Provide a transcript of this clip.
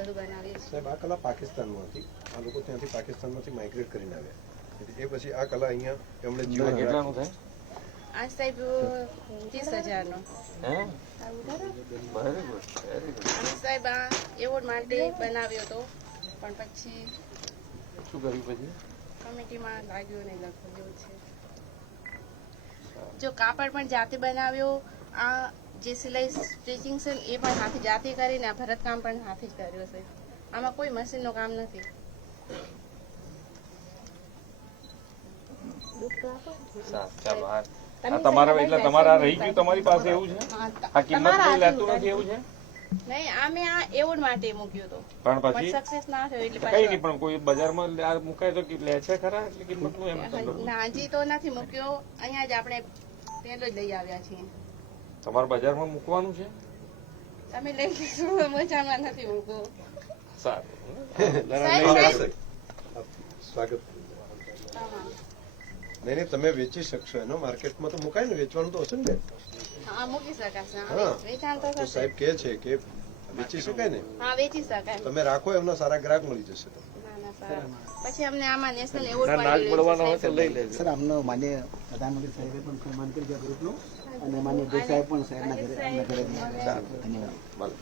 બધું બનાવીએ છીએ. સાહેબ આ કલા પાકિસ્તાનમાં હતી, આ લોકો ત્યાંથી પાકિસ્તાનમાંથી માઇગ્રેટ કરીને આવ્યા, એ પછી આ કલા અહીંયા એમણે જીવન કેટલાનું થાય? આ સાહેબ 30,000 નો. Very good. અને સાહેબ આ એવોર્ડ માટે બનાવ્યો હતો, પણ પછી શું કર્યું પછી? કમિટીમાં લાગ્યો નહીં, લગભગ એવું છે. જો કાપડ પણ જાતે બનાવ્યો, આ જે સિલાઈ સ્ટિચિંગ છે એ પણ હાથે જાતે કરીને, આ ભરતકામ પણ હાથે જ કર્યો છે. આમાં કોઈ મશીનનું કામ નથી. ચાલો આ તમારા એટલે તમારા રહી ગયું તમારી પાસે એવું છે? આ કિંમત કોઈ લેતું નથી એવું છે? નહીં, આ મેં આ એવોર્ડ માટે મૂક્યો હતો, પણ પણ પછી સક્સેસ ના થયો એટલે કઈ નહીં, પણ કોઈ બજારમાં આ મુકાય તો લે છે ખરા એટલે કિંમત નું એમ ના, હજી તો નથી મૂક્યો. અહીંયા જ આપણે પેલો જ લઈ આવ્યા છીએ. તમારે બજારમાં મૂકવાનું છે? તમે લઈ લેશો, મજામાં નથી મૂકો. સારું. સ્વાગત. હા, નહીં તમે વેચી શકશો, એનો માર્કેટમાં તો મુકાય ને, વેચવાનું તો હશે ને બેન? હા, મૂકી શકાશે. હા. હા, વેચાણ તો તો થશે. સાહેબ કહે છે કે વેચી શકાય ને, હા, વેચી શકાય. તમે રાખો, એમના સારા ગ્રાહક મળી જશે. ના, ના, સારું. પછી અમને આમાં નેશનલ એવોર્ડ પણ નાક મળ્યો પડવાનો હોય છે. તો લઈ લેજો. સર આમનો માન્ય પ્રધાનમંત્રી સાહેબે પણ સન્માન કર્યું છે ગ્રુપનું, અને માન્ય દેસાઈ પણ સાહેબના ઘરે ધન્યવાદ. ભલે.